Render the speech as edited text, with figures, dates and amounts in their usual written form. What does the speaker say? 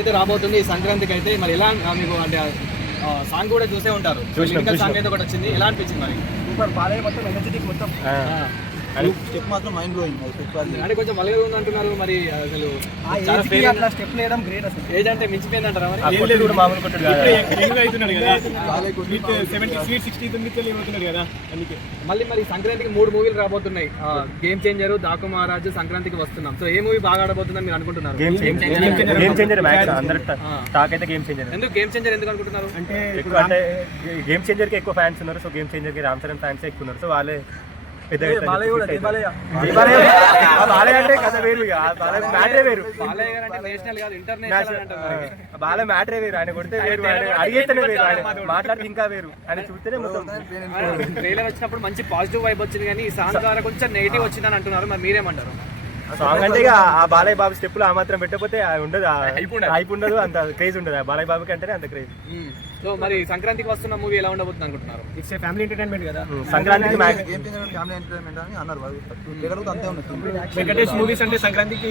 అయితే రాబోతుంది ఈ సంక్రాంతికి అయితే మరి ఎలా మీకు అంటే సాంగ్ కూడా చూసే ఉంటారు. సాంగ్ అయితే ఒకటి వచ్చింది, ఎలా అనిపించింది మరి? సూపర్ బాలయ్య మొత్తం ఎనర్జెటిక్ మొత్తం స్టెప్ మాత్రం మైండ్ బ్లోయింగ్. అంటే కొంచెం వల్గర్ ఉంది అంటున్నారు మరి. అసలు అట్లా స్టెప్ వేయడం గ్రేట్. అసలు ఏజ్ అంటే మించిపోయింది అంటారా మరి? మళ్ళీ మరి సంక్రాంతికి 3 మూవీలు రాబోతున్నాయి. గేమ్ చేంజర్, డాకు మహారాజు, సంక్రాంతికి వస్తున్నాం. సో ఏ మూవీ బాగా ఆడబోతుందని మీరు అనుకుంటున్నారు? గేమ్ చేంజర్ టాక్ అయితే గేమ్ చేంజర్. ఎందుకు గేమ్ చేంజర్ ఎందుకు అనుకుంటున్నారు? అంటే గేమ్ చేంజర్ కి ఎక్కువ ఫ్యాన్స్ ఉన్నారు. సో గేమ్ చేంజర్ కి రామ్ చరణ్ ఫ్యాన్స్ ఎక్కువ ఉన్నారు. సో వాళ్ళే బాలయ్య అంటే కథ వేరు, మ్యాటరే వేరు. బాలయ్య గారు అంటే నేషనల్ కాదు ఇంటర్నేషనల్ అంటారు. బాలయ్య మ్యాటరే వేరు. ఆయన కొడితే వేరు, అడిగేస్తేనే వేరు, ఆయన మాట్లాడితే ఇంకా వేరు. ఆయన చూస్తేనే మొత్తం. ట్రైలర్ వచ్చినప్పుడు మంచి పాజిటివ్ వైబ్ వచ్చింది, కానీ ఈ సాంగ్ ద్వారా కొంచెం నెగిటివ్ వచ్చిందని అంటున్నారు. మరి మీరేమంటారు? సాంగ్ అంటే ఇక ఆ బాలయ్య బాబు స్టెప్పులు ఆ మాత్రం పెట్టకపోతే ఉండదు, హైప్ ఉండదు, అంత క్రేజ్ ఉండదు. ఆ బాలయ్య బాబుకి అంటేనే అంత క్రేజ్. సో మరి సంక్రాంతికి వస్తున్న మూవీ ఎలా ఉండబోతుంది అనుకుంటున్నారు? ఇట్స్ ఫ్యామిలీ ఎంటర్టైన్మెంట్ కదా. సంక్రాంతికి ఫ్యామిలీ ఎంటర్టైన్మెంట్ అని అన్నారు. అంతే ఉంది. వెంకటేష్ మూవీస్ అంటే సంక్రాంతికి